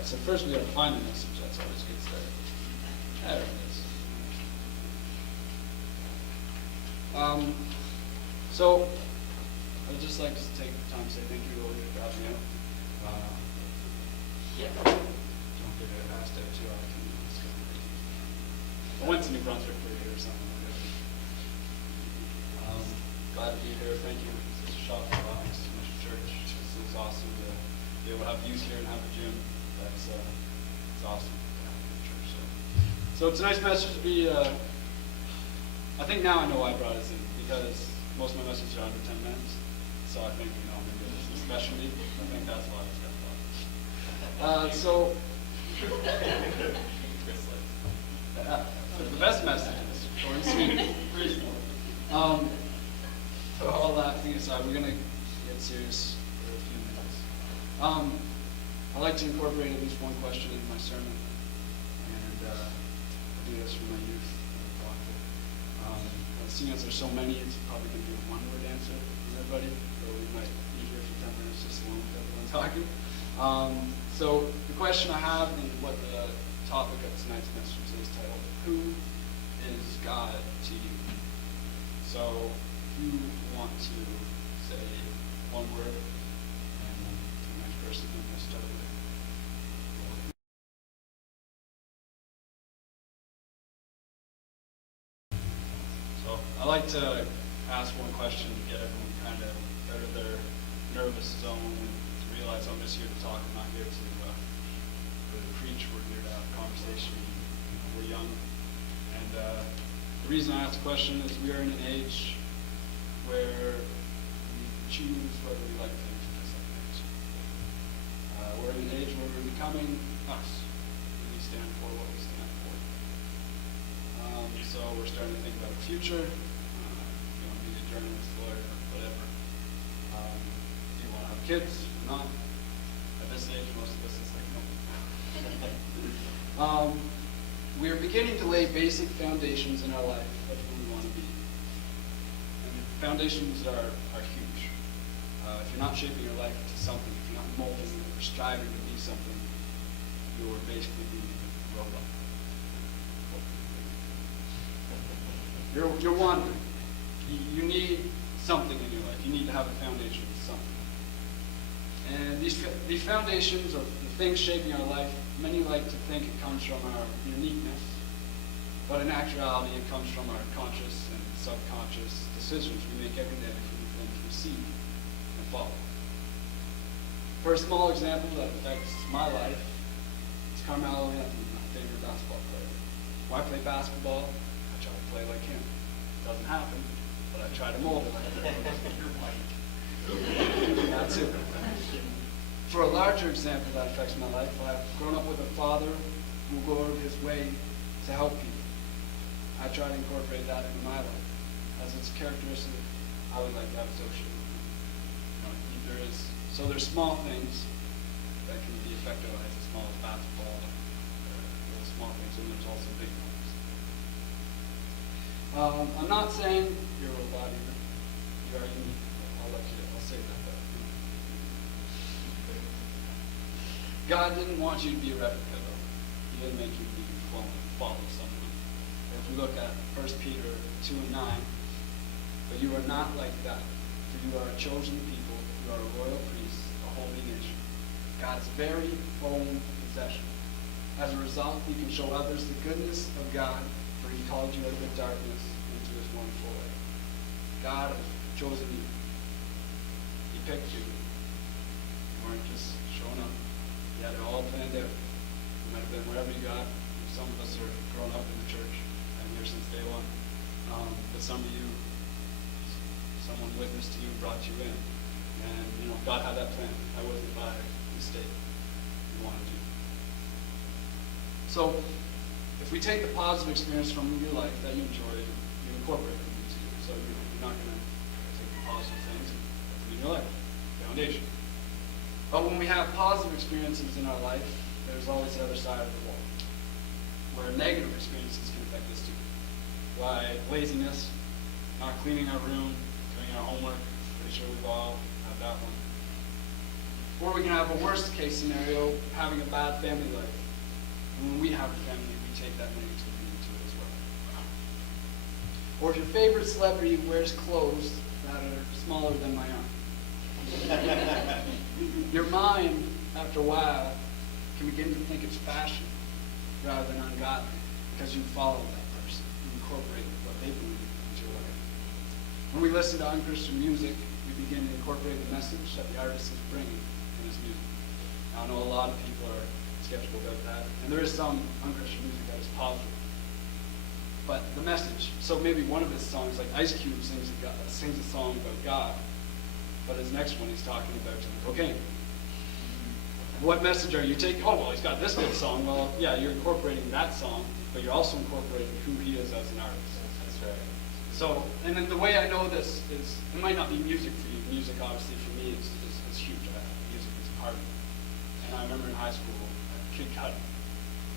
Alright, so first we have to find the message. That's always good start. There it is. So, I'd just like to take the time to say thank you to all of you for having me out. Don't get asked out too often. I went to New Brunswick for a year or something like that. Glad to be here. Thank you, Sister Shaw, for allowing us to finish church. This is awesome to be able to have youth here and have a gym. It's awesome to have a church. So tonight's message will be, I think now I know why I brought us in, because most of my messages are under 10 minutes. So I think, maybe this is a special need. I think that's why it's got the best message is short and sweet. So all laughing aside, we're going to get serious for a few minutes. I like to incorporate at least one question into my sermon, and I do this from my youth. Seeing as there's so many, it's probably going to be a one-word answer from everybody, so we might be here for 10 minutes just alone with everyone talking. So the question I have, and what the topic of tonight's message is titled, Who is God to you? So if you want to say one word, and to the next person, I'm going to start with. So I like to ask one question to get everyone kind of out of their nervous zone and to realize I'm just here to talk. I'm not here to really preach. We're here to have a conversation. We're young. And the reason I ask the question is we are in an age where we choose whether we like things or dislike things. We're in an age where we're becoming us. We stand for what we stand for. So we're starting to think about the future. You want to be a journalist, lawyer, whatever. Do you want to have kids or not? At this age, most of us is like, no. We are beginning to lay basic foundations in our life of who we want to be. And foundations are huge. If you're not shaping your life into something, if you're not molding it or striving to be something, you're basically being a robot. You're wandering. You need something in your life. You need to have a foundation of something. And these foundations, or the things shaping our life, many like to think it comes from our uniqueness, but in actuality it comes from our conscious and subconscious decisions we make every day from the things we see and follow. For a small example that affects my life, it's Carmelo Anthony, my favorite basketball player. When I play basketball, I try to play like him. It doesn't happen, but I try to mold it like him. That's it. For a larger example that affects my life, I've grown up with a father who will go out of his way to help people. I try to incorporate that into my life, as it's a characteristic I would like to have associated with me. So there's small things that can be affected by as small as basketball, or small things, and there's also big ones. I'm not saying you're a robot either. You are unique. I'll say that. God didn't want you to be a replica, though. He didn't make you be follow someone. If we look at 1 Peter 2 and 9, but you are not like that, for you are a chosen people, you are a royal priest, a holy nation, God's very own possession. As a result, you can show others the goodness of God, for he called you out of the darkness into his wonderful light. God has chosen you. He picked you. You weren't just showing up. You had it all planned out. It might have been whatever you got. Some of us are grown up in the church. I'm here since day one. But some of you, someone witnessed to you, brought you in. And, God had that plan. I wasn't by mistake. He wanted you. So, if we take the positive experience from your life that you enjoyed, you incorporate them into you. So, you're not going to take the positive things and put them in your life. Foundation. But when we have positive experiences in our life, there's always the other side of the wall, where negative experiences can affect us too. Like laziness, not cleaning our room, doing our homework. Pretty sure we've all had that one. Or we can have a worst case scenario, having a bad family life. And when we have a family, we take that negativity into it as well. Or if your favorite celebrity wears clothes that are smaller than my arm. Your mind, after a while, can begin to think it's fashion rather than ungodly because you follow that person. You incorporate what they believe into your life. When we listen to unchristian music, we begin to incorporate the message that the artist is bringing in his music. Now, I know a lot of people are skeptical about that, and there is some unchristian music that is positive. But the message, so maybe one of his songs, like Ice Cube sings a song about God, but his next one he's talking about cocaine. What message are you taking? Oh, well, he's got this good song. Well, yeah, you're incorporating that song, but you're also incorporating who he is as an artist. That's right. So, and then the way I know this is, it might not be music for you. Music, obviously, for me is huge. Music is part of it. And I remember in high school, Kid Cudi,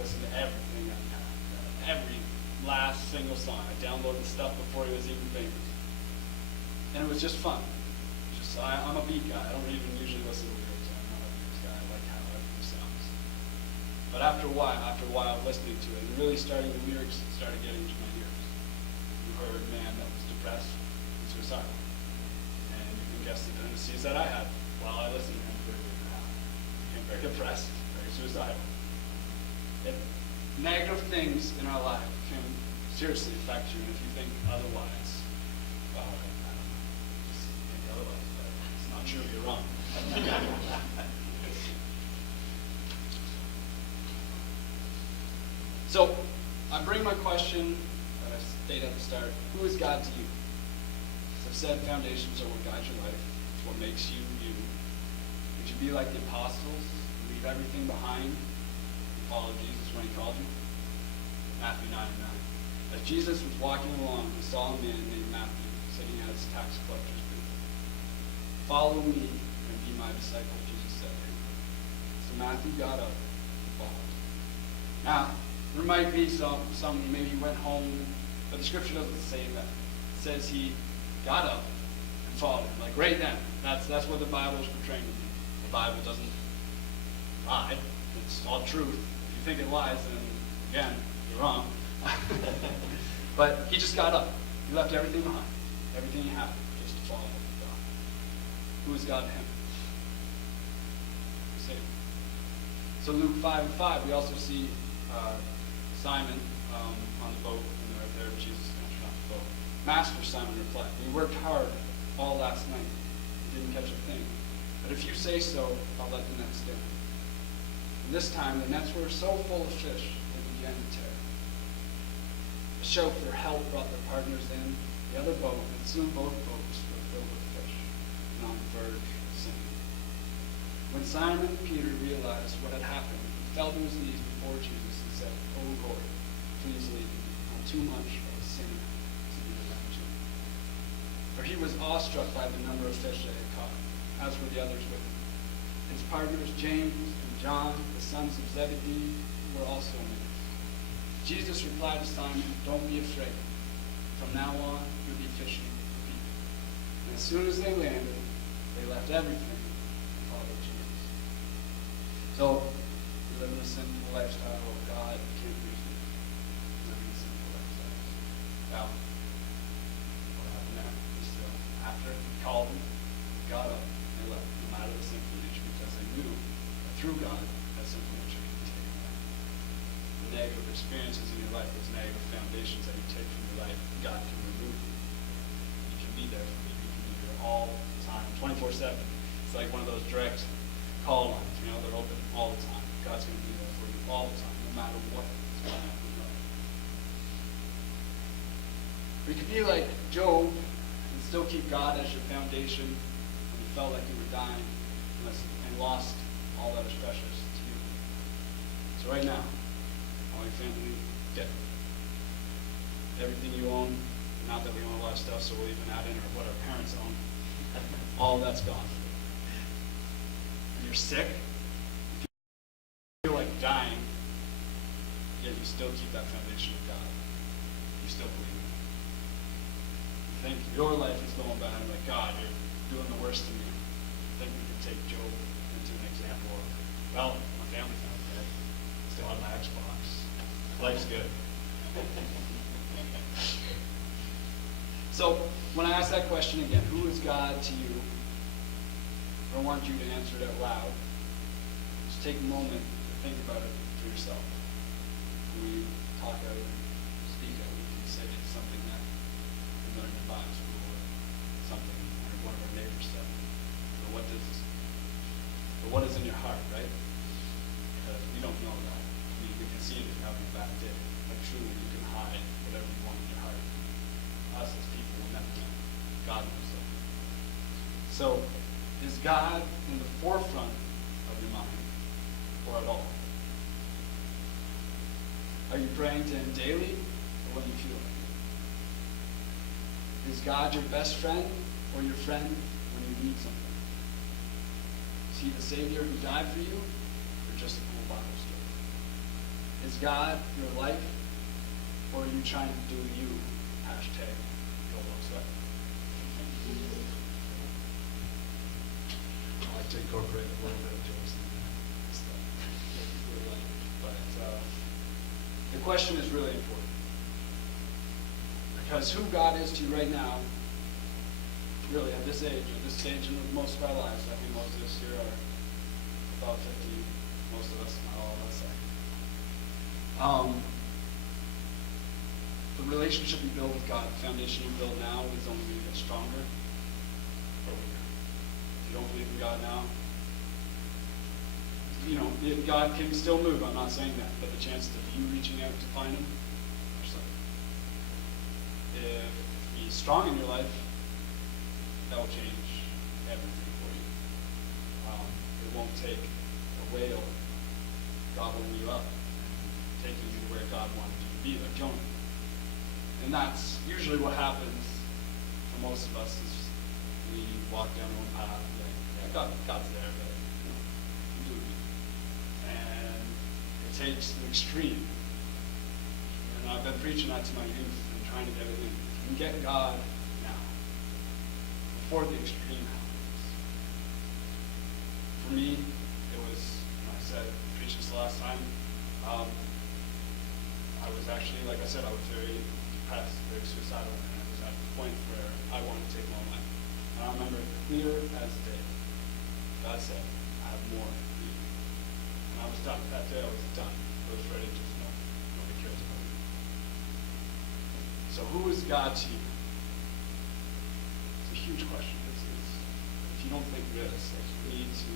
listened to everything I had, every last single song. I downloaded stuff before he was even famous. And it was just fun. I'm a beat guy. I don't even usually listen to lyrics. I'm not a lyrics guy. I like how everything sounds. But after a while of listening to it, and really the lyrics started getting into my ears. You heard a man that was depressed and suicidal. And you can guess the tendencies that I had while I listened to him for a year and a half. I became very depressed, very suicidal. Negative things in our life can seriously affect you, and if you think otherwise, well, I don't know, just think otherwise, but it's not true, you're wrong. So, I bring my question that I stated at the start, who is God to you? As I've said, foundations are what guides your life. It's what makes you you. Would you be like the apostles, leave everything behind, and follow Jesus when he called you? Matthew 9:9. As Jesus was walking along, he saw a man named Matthew sitting at his tax collector's booth. Follow me and be my disciple, Jesus said to him. So Matthew got up and followed. Now, there might be some maybe he went home, but the scripture doesn't say that. It says he got up and followed him, like right then. That's what the Bible is portraying to me. The Bible doesn't lie. It's all truth. If you think it lies, then again, you're wrong. But he just got up. He left everything behind, everything he had, just to follow God. Who is God to him? The Savior. So Luke 5:5, we also see Simon on the boat, and right there Jesus entered on the boat. Master, Simon replied, we worked hard all last night. We didn't catch a thing. But if you say so, I'll let the nets down. And this time the nets were so full of fish they began to tear. A shout for help brought their partners in, the other boat, and soon both boats were filled with fish and on the verge of sinking. When Simon Peter realized what had happened, he fell to his knees before Jesus and said, "Oh Lord, please leave me. I'm too much of a sinner to be avenged." For he was awestruck by the number of fish they had caught, as were the others with him. His partners James and John, the sons of Zebedee, were also in it. Jesus replied to Simon, "Don't be afraid. From now on, you'll be fishing for people." And as soon as they landed, they left everything and followed Jesus. So, we live in a sinful lifestyle. Oh, God can't use me. Living a sinful lifestyle. Now, what happened now? After he called them, got up, and they left, no matter the sinful nature, because they knew that through God, that sinful nature could be taken away. The negative experiences in your life, those negative foundations that you take from your life, God can remove them. You can be there for me. You can be there all the time, 24/7. It's like one of those direct call lines, they're open all the time. God's going to be there for you all the time, no matter what is going on in your life. Or you could be like Job and still keep God as your foundation when you felt like you were dying and lost all that is precious to you. So right now, all your family dead. Everything you own, not that we own a lot of stuff, so we'll even add in what our parents own. All that's gone. And you're sick, you feel like dying, yet you still keep that foundation of God. You still believe in it. You think your life is going bad, and like, God, you're doing the worst to me. I think we can take Job into So when I ask that question again, who is God to you? I don't want you to answer it out loud. Just take a moment to think about it for yourself. When we talk out and speak out, we can say something that we learned in Bible school or something one of our neighbors said. But what is in your heart, right? Because we don't know that. I mean, we can see it if you're having a bad day. But truly, you can hide whatever you want in your heart. Us as people will never know. God knows that. So, is God in the forefront of your mind or at all? Are you praying to him daily or when you feel like it? Is God your best friend or your friend when you need something? Is he the Savior who died for you or just a cool Bible story? Is God your life or are you trying to do you? Hashtag YOLO sweat. I like to incorporate a little bit of jokes in stuff. But the question is really important. Because who God is to you right now, really at this age, at this stage in most of our lives, I think most of us here are about 50, most of us, not all, let's say. The relationship you build with God, the foundation you build now is only going to get stronger or weaker. If you don't believe in God now, God can still move, I'm not saying that, but the chances of you reaching out to find him are slim. If he's strong in your life, that will change everything for you. It won't take a whale gobbling you up and taking you to where God wanted you to be, like Jonah. And that's usually what happens for most of us is we walk down our own path, like, yeah, God's there, but do it. And it takes the extreme. And I've been preaching that to my youth and trying to get it in. You can get God now, before the extreme happens. For me, it was, I said, preached this the last time, I was actually, like I said, I was very depressed, very suicidal, and I was at the point where I wanted to take my own life. And I remember it clear as day. God said, I have more for you. And I was done. That day I was done. I was ready to just know nobody cares about me. So who is God to you? It's a huge question. If you don't think this, you need to.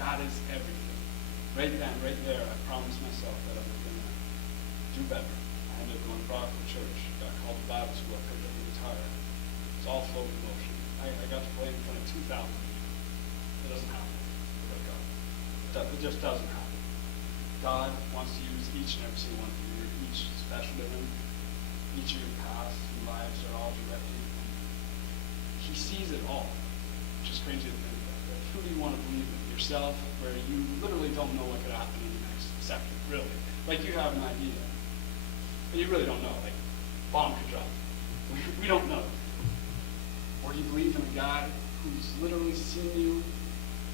God is everything. Right then, right there, I promised myself that I was going to do better. I ended up going to Brockville Church, got called to Bible school, I picked up the guitar. It's all flow of emotion. I got to play in front of 2,000 people. It doesn't happen without God. It just doesn't happen. God wants to use each and every single one of you. You're each special to him. Each of your paths and lives are all directed. He sees it all, which is crazy to think about. But who do you want to believe in? Yourself, where you literally don't know what could happen in the next second, really. Like you have an idea, but you really don't know. Like, bomb could drop. We don't know. Or you believe in a God who's literally seen you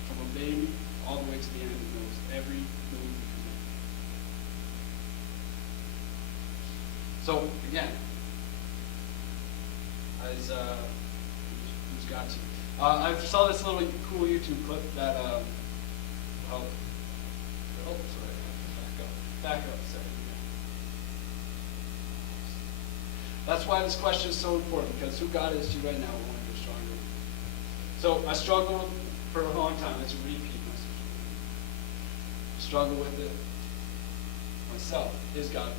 from a baby all the way to the end and knows every move you can make. So, again, as who's got to? I saw this little cool YouTube clip that back up a second. That's why this question is so important, because who God is to you right now, we want to go stronger. So I struggled for a long time. It's a repeat message. Struggle with it myself. Is God real?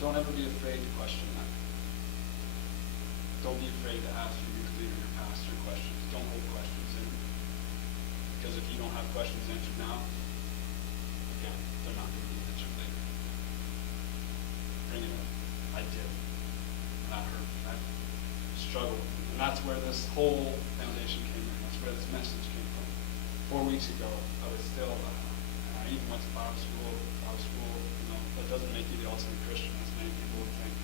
Don't ever be afraid to question that. Don't be afraid to ask your youth leader, your pastor questions. Don't hold questions in. Because if you don't have questions answered now, again, they're not going to be answered later. Bring it up. I did. And I hurt. I struggled. And that's where this whole foundation came in. That's where this message came from. 4 weeks ago, I was still, and I even went to Bible school. That doesn't make you the ultimate Christian, as many people would think.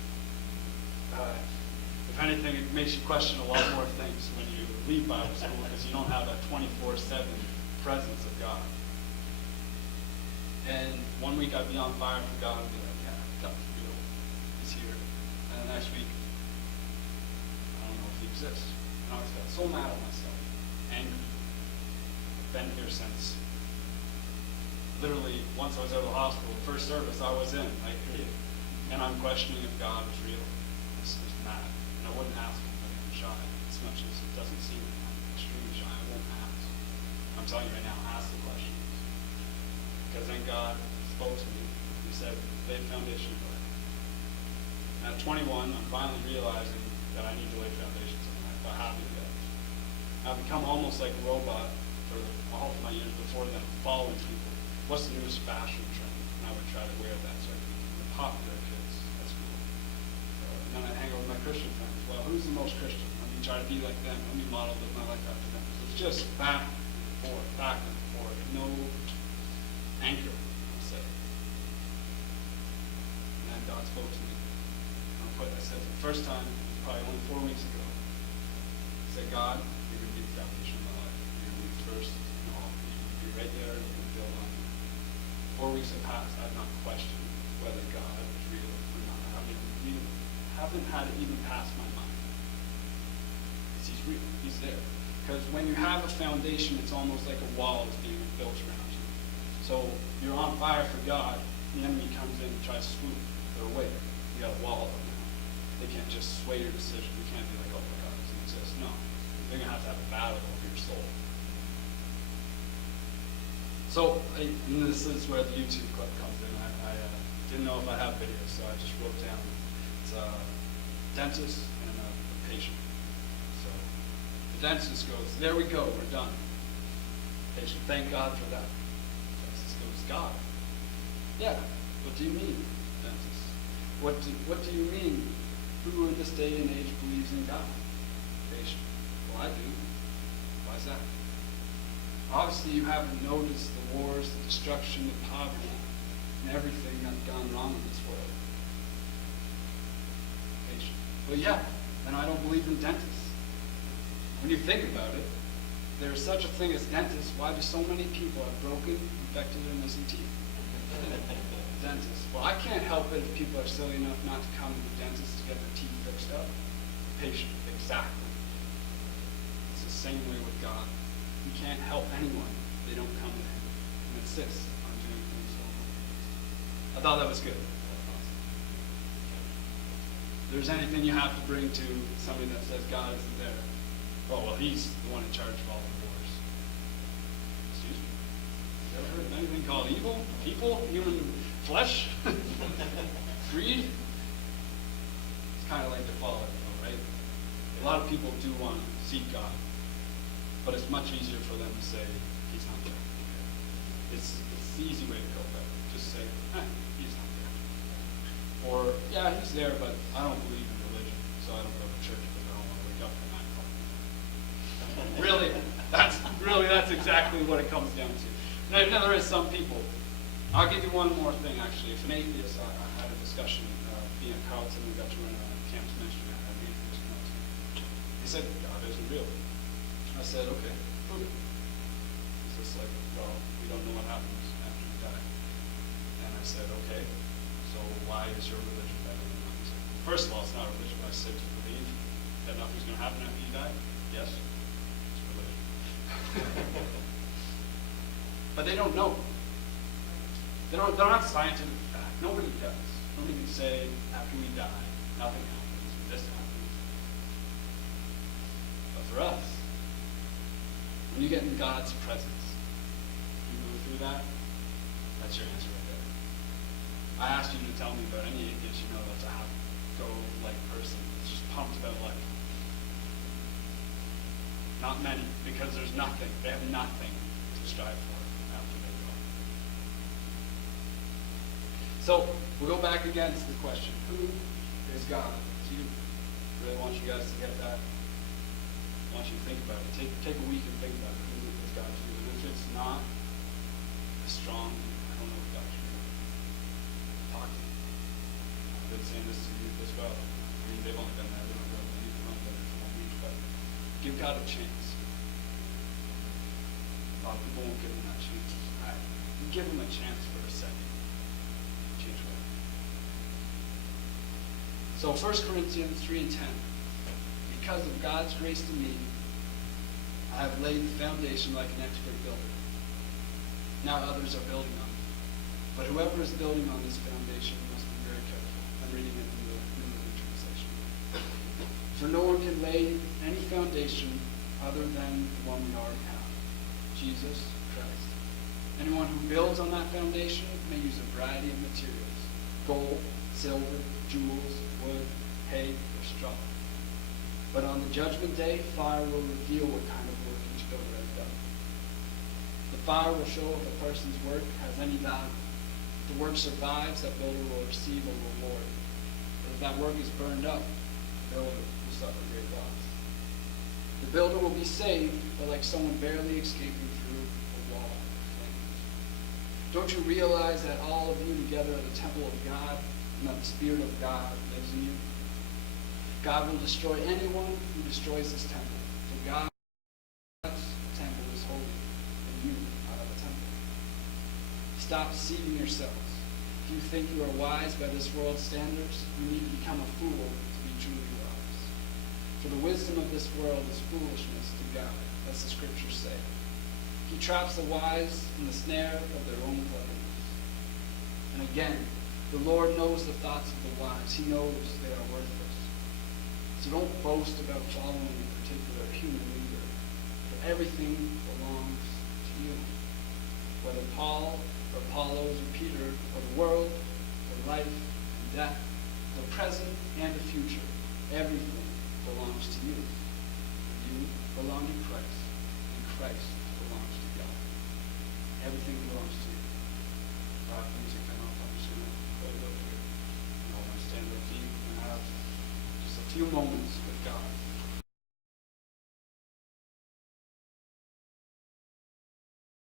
If anything, it makes you question a lot more things when you leave Bible school because you don't have that 24/7 presence of God. And 1 week I'd be on fire for God and be like, yeah, God's real. He's here. And the next week, exist. And I always got so mad at myself, angry. Been here since, literally, once I was out of the hospital, the first service I was in, and I'm questioning if God is real. This is mad. And I wouldn't ask him, but I'm shy. As much as it doesn't seem like I'm extremely shy, I won't ask. I'm telling you right now, ask the questions. Because then God spoke to me. He said, lay the foundation of life. And at 21, I'm finally realizing that I need to lay foundations in life. I haven't yet. I've become almost like a robot for all of my years before then, following people. What's the newest fashion trend? And I would try to wear that so I could be the popular kids at school. And then I'd hang out with my Christian friends. Well, who's the most Christian? Let me try to be like them. Let me model live my life after them. So it's just back and forth, back and forth. No anchor, I'll say. And then God spoke to me. I said the first time, probably only 4 weeks ago, I said, God, you're going to be the foundation of my life. You're going to be the first in all. You're going to be right there. You're going to build on me. 4 weeks have passed. I've not questioned whether God is real or not. I haven't had it even pass my mind. Because he's real. He's there. Because when you have a foundation, it's almost like a wall is being built around you. So you're on fire for God. The enemy comes in and tries to swoop. They're away. You got a wall up now. They can't just sway your decision. You can't be like, oh my God, it doesn't exist. No. You're going to have a battle over your soul. So, and this is where the YouTube clip comes in. I didn't know if I have videos, so I just wrote down. It's a dentist and a patient. So, the dentist goes, there we go, we're done. Patient, thank God for that. The dentist goes, God? Yeah, what do you mean, dentist? What do you mean? Who in this day and age believes in God? Patient. Well, I do. Why is that? Obviously, you haven't noticed the wars, the destruction, the poverty, and everything that's gone wrong in this world. Patient. Well, yeah, then I don't believe in dentists. When you think about it, there is such a thing as dentists. Why do so many people have broken, infected, or missing teeth? Dentist. Well, I can't help it if people are silly enough not to come to the dentist to get their teeth fixed up. Patient. Exactly. It's the same way with God. You can't help anyone. They don't come to him. And insist on doing things so much. I thought that was good. If there's anything you have to bring to somebody that says God isn't there, oh, well, he's the one in charge of all the wars. Excuse me? You ever heard of anything called evil? People? Human flesh? Greed? It's kind of like the fall, right? A lot of people do want to seek God, but it's much easier for them to say, he's not there. It's the easy way to go about it. Just say, he's not there. Or, yeah, he's there, but I don't believe in religion, so I don't go to church because I don't want to wake up at 9 o'clock. Really, that's exactly what it comes down to. Now, there is some people. I'll give you one more thing, actually. If an atheist, I had a discussion being at Carlton, we got to run a campus ministry, and I had an atheist come up to me. He said, God isn't real. I said, okay, prove it. He's just like, well, we don't know what happens after you die. And I said, okay, so why is your religion better than mine? He said, well, first of all, it's not a religion. I said, do you believe that nothing's going to happen after you die? Yes. It's religion. But they don't know. They're not scientific fact. Nobody does. Nobody can say, after we die, nothing happens, this happens. But for us, when you get in God's presence, you go through that, that's your answer right there. I asked you to tell me about any atheist you know that's a happy-go-like person that's just pumped about life. Not many, because there's nothing. They have nothing to strive for after they go. So, we'll go back again to the question, who is God? Do you really want you guys to get that? I want you to think about it. Take a week and think about it. Who is God to you? And if it's not a strong, I don't know if God to you. Talk to me. I've been saying this to you as well. I mean, they've only been there. They don't go to the youth been there for 1 week, but give God a chance. A lot of people won't give him that chance. You give him a chance for a second. Change what? So 1 Corinthians 3:10. because of God's grace to me, I have laid the foundation like an expert builder. Now others are building on it. But whoever is building on this foundation must be very careful. I'm reading it in the New Living Translation. For no one can lay any foundation other than the one we already have, Jesus Christ. Anyone who builds on that foundation may use a variety of materials: gold, silver, jewels, wood, hay, or straw. But on the judgment day, fire will reveal what kind of work each builder has done. The fire will show if a person's work has any value. If the work survives, that builder will receive a reward. But if that work is burned up, the builder will suffer great loss. The builder will be saved, but like someone barely escaping through a wall of flames. Don't you realize that all of you together are the temple of God, and that the Spirit of God lives in you? God will destroy anyone who destroys this temple. For God's temple is holy, and you are the temple. Stop deceiving yourselves. If you think you are wise by this world's standards, you need to become a fool to be truly wise. For the wisdom of this world is foolishness to God, as the scriptures say. He traps the wise in the snare of their own cleverness. And again, the Lord knows the thoughts of the wise. He knows they are worthless. So don't boast about following a particular human leader, for everything belongs to you. Whether Paul or Apollos or Peter or the world or life and death, the present and the future, everything belongs to you. And you belong to Christ, and Christ belongs to God. Everything belongs to you. Music, I don't know if I'm just going to close up here. And all my stand up feet and have just a few moments